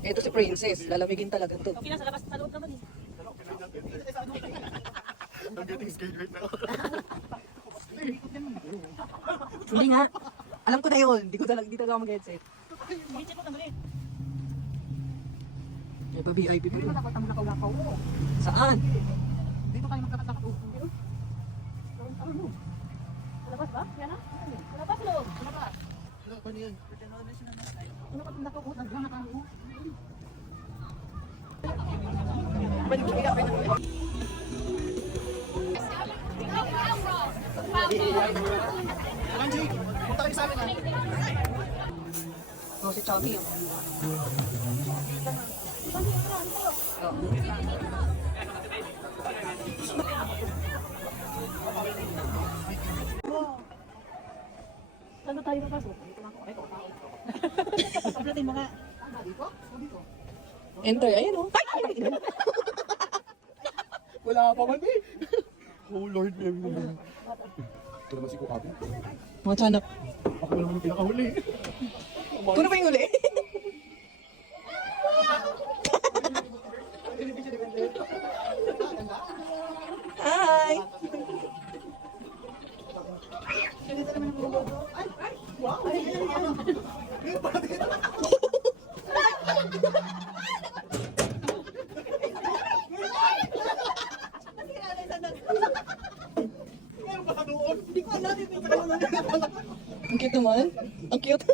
Ito si Princess. Lalamigin talaga to. Okay na, sa labas, sa loob naman eh. I'm getting scared right now. Hindi nga. Alam ko na yun. Hindi talaga ako mag-headset. Hindi ko tanggalin. May pa VIP pa Hindi rin. ko dapat ang lakaw-lakaw. Saan? Dito kayo magkakasakot. Sa labas ba? Yan na? Sa labas loob. Sa labas. Wala pa niyan. Ano pa tinakot? Naglangan Angie, punta kayo sa amin ha. Oh, si Chubby. Saan na tayo papasok? Dito lang ako. Ay, tao. Pagdating mo nga. Dito? Dito? Enter. Ayan o. Wala pa man eh. Oh Lord, Mary naman. Ito naman si Kukabi. Mga tiyanak. Ako naman yung pinakahuli. Kuno pa yung uli? Hi! Hindi ko alam yung Ang cute naman. Ang cute.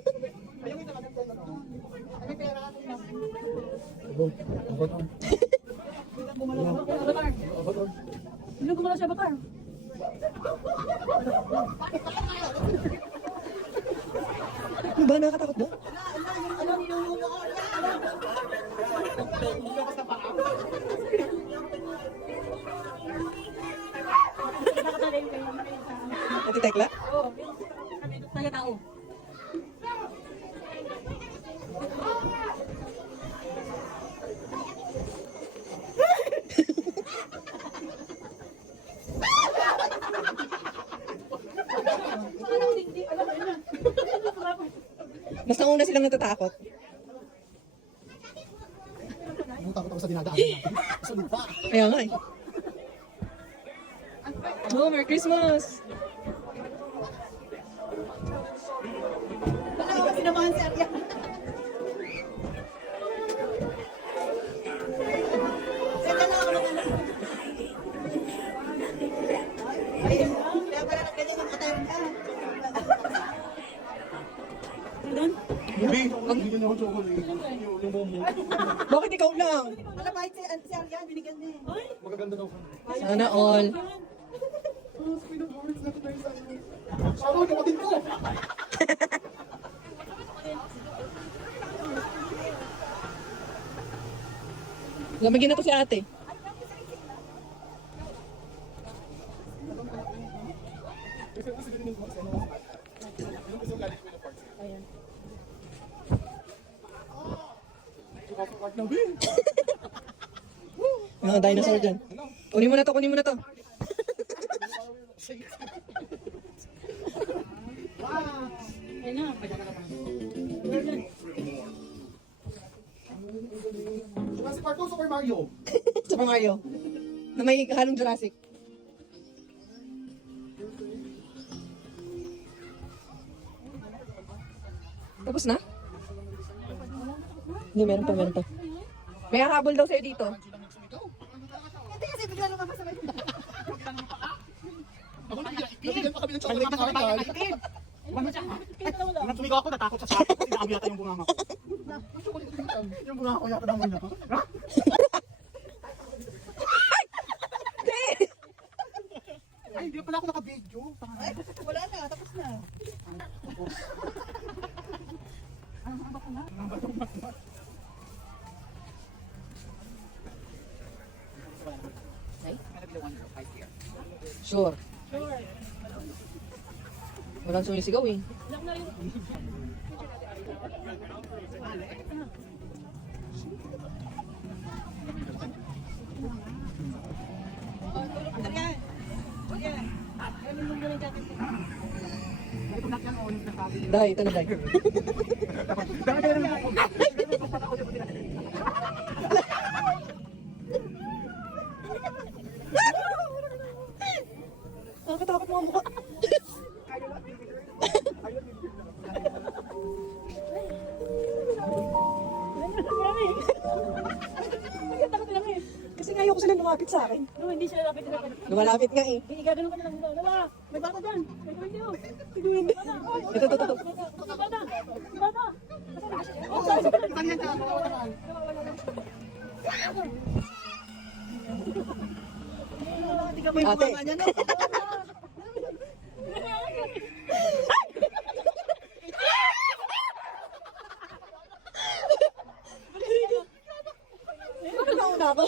Hindi ko muna siya batar. Ano ba? Nakakatakot ba? Ati Tekla? Oo. Tayo tao. Mas nauna silang natatakot. Takot ako sa dinadaanan natin. Sa lupa. Kaya nga eh. Oh, Merry Christmas! Wala ako sinamahan si Arya. Saan na ako naman? Ay, kaya pala ng ganyan ang katayon ka. Doon? Hindi, bigyan niyo ako chocolate. Yung momo. Bakit ikaw lang? Wala kahit si Arya, binigyan niya eh. Magaganda daw. Sana all. Ano, kapatid ko? Lamigin na to si ate. Mga dinosaur dyan. Kunin mo na to, kunin mo na to. Ayun na. Jurassic Park o Super Mario? Super Mario. Na may halong Jurassic. Tapos na? Hindi, meron pa, meron pa. May hahabol daw sa'yo dito. Hindi kasi bigla lumabas sa may Ako nabigyan pa kami ng chocolate ng kakal. wala. Nung sumigaw ako, natakot sa sakit. Inaam yata yung bunganga ko. Yung bunganga ko yata naman na. Ay, hindi pala ako naka-video. Ay, wala na, tapos na. Sure. Walang sumisigaw eh. Ayan. Ayan. Dahil, ito na dahil. Nakakatakot mga mukha. Kasi nga ayoko sila lumapit sa akin. No, hindi siya lapit na. Lumalapit nga eh. Hindi gano'n ka na lang. Dala, may bata dyan. May window. May bata. Ito. May bata. May bata. Ate. Ano nauna ako?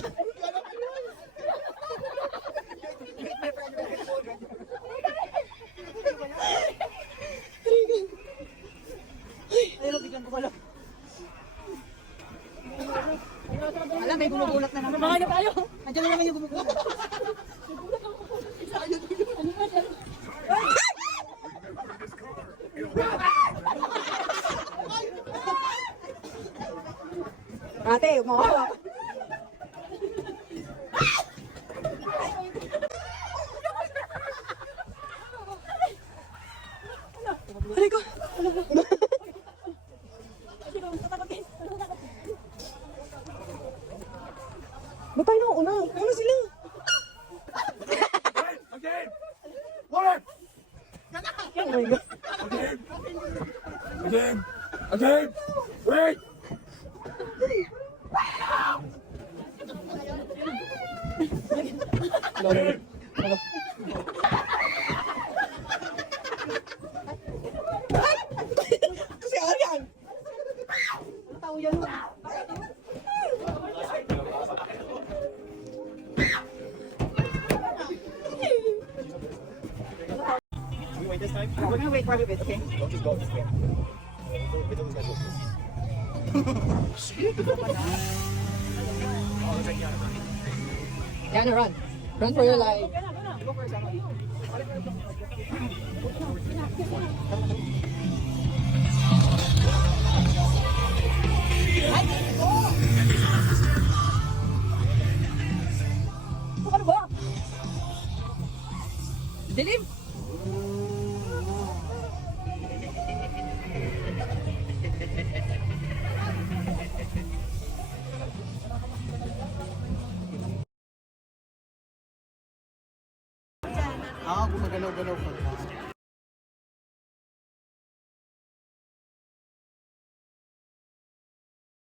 Alam, may gumugulat na naman. Mga na tayo. Andiyan na naman yung gumugulat. Ate, umawa. Aray ko. Ba't tayo nauna? Ano sila? Again! What? Oh my God. Again! Wait! Kasi Arian. Tao yan. Can we wait this time? We're gonna wait for a bit, okay? Don't just go, just go. Wait till this guy's over. Yana, run. Run for your life. Ano ba? Dilim! Ah, gumagalaw-galaw pa.